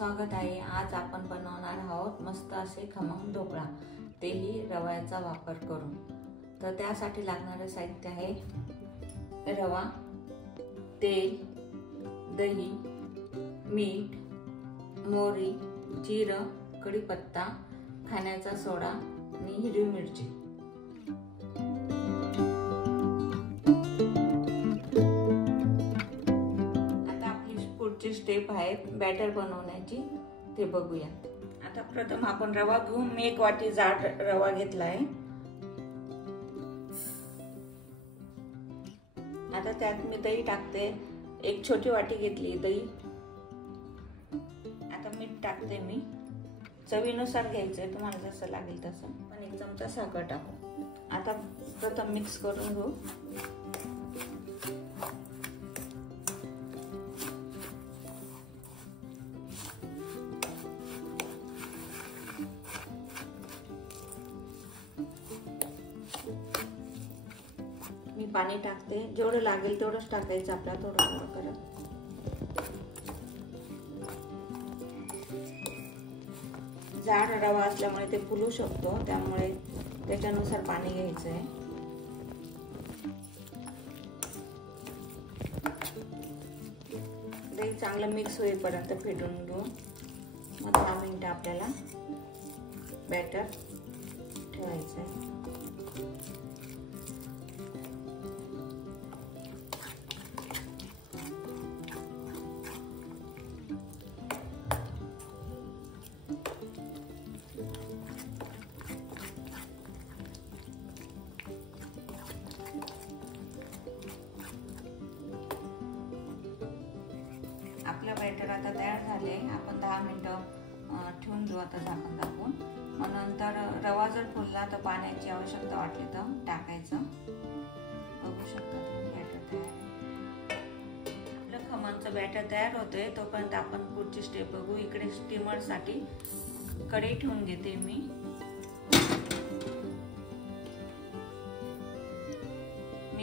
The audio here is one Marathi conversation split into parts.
स्वागत आहे। आज आपण बनवणार आहोत मस्त असे खमंग ढोकळा, तेही रव्याचा वापर करून। तर त्यासाठी लागणारे साहित्य आहे रवा, तेल, दही, मीठ, मोहरी, जिरं, कढीपत्ता, खाण्याचा सोडा आणि हिरवी मिरची। स्टेप आहे बॅटर बनवण्याची, ते बघूया। आता प्रथम आपण रवा घेऊ। मी 1 वाटी जाड रवा घेतला आहे। आता त्यात मी दही टाकते। 1 छोटी वाटी घेतली दही। आता मीठ टाकते मी, चवीनुसार घ्यायचंय, तुम्हाला जसं लागेल तसं। पण 1 चमचा साखर टाकू। आता प्रथम मिक्स करून घेऊ। मी पाणी टाकते, जेवढं लागेल तेवढंच टाकायचं आपल्याला, थोडं थोडं करत। जाड रवा असल्यामुळे ते फुलू शकतो, त्यामुळे त्याच्यानुसार पाणी घ्यायचं आहे। दही चांगलं मिक्स होईपर्यंत फेटून घेऊ। मग 10 मिनिटं आपल्याला बॅटर ठेवायचं आहे। आपलं बॅटर आता तयार झाले। आपण 10 मिनिटं ठेवून घेऊ आता झाकण टाकून। मग नंतर रवा जर फुलला तर पाण्याची आवश्यकता वाटली तर टाकायचं। बघू शकता तुम्ही बॅटर तयार आहे। आपलं खमणचं बॅटर तयार होतंय, तोपर्यंत आपण पुढची स्टेप बघू। इकडे स्टीमर साठी कढई ठेवून घेते मी।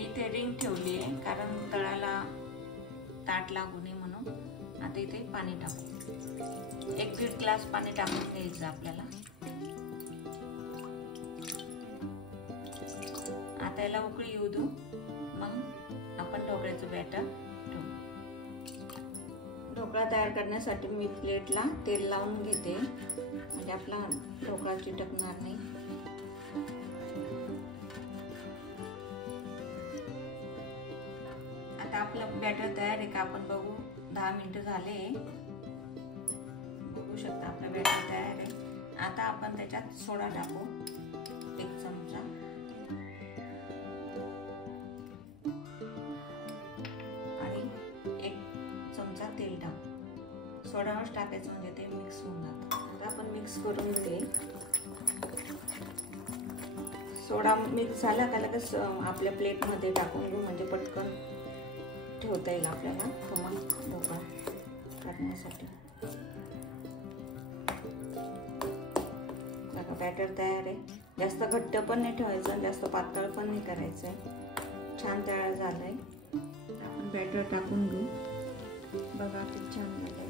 इथे रिंग ठेवली आहे, कारण तळाला ताट लागू नये म्हणून। आता इथे पाणी टाकू। 1-1.5 ग्लास पाणी टाकून घ्यायचं आपल्याला। आता याला उकळी येऊ देऊ, मग आपण ढोकळ्याचं बॅटर ठेवू। ढोकळा तयार करण्यासाठी मी प्लेटला तेल लावून घेते, म्हणजे आपला ढोकळा चिटकणार नाही। आता आपलं बॅटर तयार आहे का आपण बघू। 10 मिनिटं झाले, बघू शकता आपलं बॅटर तयार आहे। आता आपण त्याच्यात सोडा टाकू 1 चमचा, आणि 1 चमचा तेल टाकू। सोडाच टाकायचं म्हणजे ते मिक्स होऊन जातं। आता आपण मिक्स करून घेऊ। सोडा मिक्स झाला का लगेच आपल्या प्लेटमध्ये टाकून घेऊ, म्हणजे पटकन ठेवता येईल आपल्याला खमंग ढोकळा करण्यासाठी। बघा बॅटर तयार आहे। जास्त घट्ट पण नाही ठेवायचं, जास्त पातळ पण नाही करायचंय। छान तयार झालंय। आपण बॅटर टाकून घेऊ। बघा किती छान झालंय।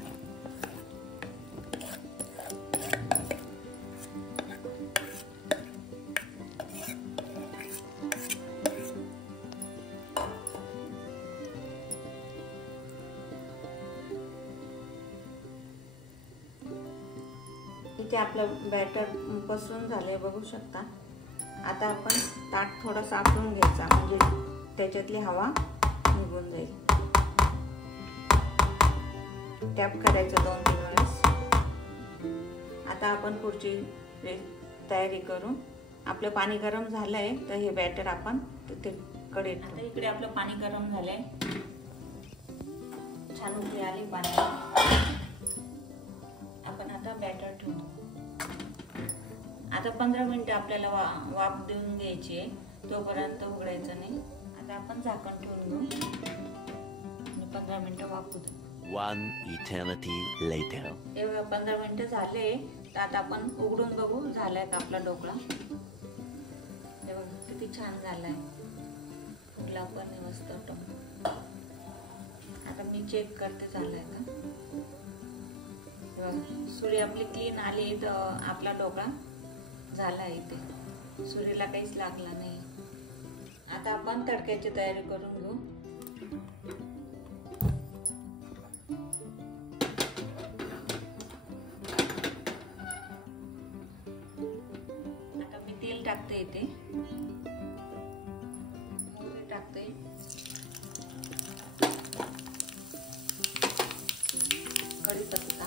इथे आपलं बॅटर पसरून झालंय, बघू शकता। आता आपण ताट थोडं साफरून घ्यायचा, म्हणजे त्याच्यातली हवा निघून जाईल। टॅप करायचं 2-3 वेळेस। आता आपण पुढची तयारी करू। आपलं पाणी गरम झालंय, तर हे बॅटर आपण तिथे कढईत। आता इकडे आपलं पाणी गरम झालंय, छान उकळी आली पाण्याला। आपण आता बॅटर ठेवू। आता 15 मिनिटं आपल्याला वाफ देऊन घ्यायची आहे, तोपर्यंत उघडायचं नाही। आता आपण झाकण ठेवून घेऊ आणि 15 मिनिटं वाफू देऊ। 1 eternity later. हे 15 मिनिटं झाले, तर आता आपण उघडून बघू झालाय का आपला ढोकळा। हे बघा किती छान झालाय, फुगला पण मस्त टोमॅटो। आता मी चेक करते झालाय का। सुरी आपली क्लीन आली तर आपला ढोकळा झाला इथे, सुरीला काहीच लागला नाही. आता आपण तडक्याची तयारी करून घेऊ. आता मी तेल टाकते इथे, मोहरी टाकते, कढीपत्ता,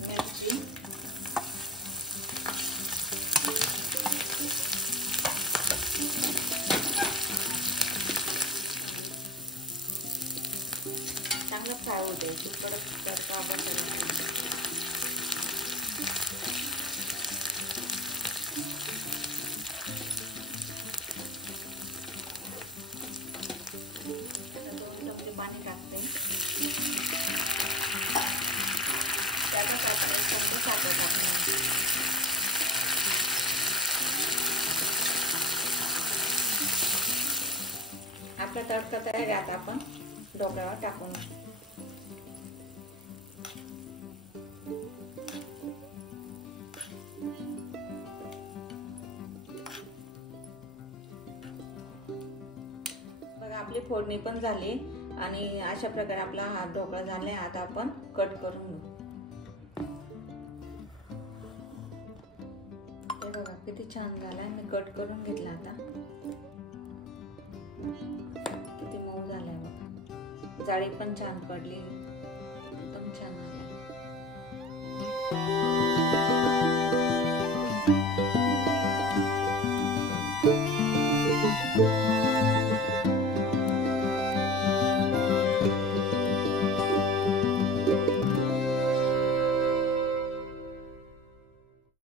मिरची, चांगलं फ्राय होऊ द्यायची. परत तडका आपण पाणी टाकते, त्यातच आपण एक चमचा साखर टाकते. आपला तडका तयार आहे. आता आपण ढोकळ्यावर टाकून बघा, आपली फोडणी पण झाली आणि अशा प्रकारे आपला हा ढोकळा झालाय. आता आपण कट करून घेऊ. हे बघा किती छान झालाय. मी कट करून घेतला. आता किती मऊ झालाय बघा, जाळी पण छान पडली, एकदम छान झालाय.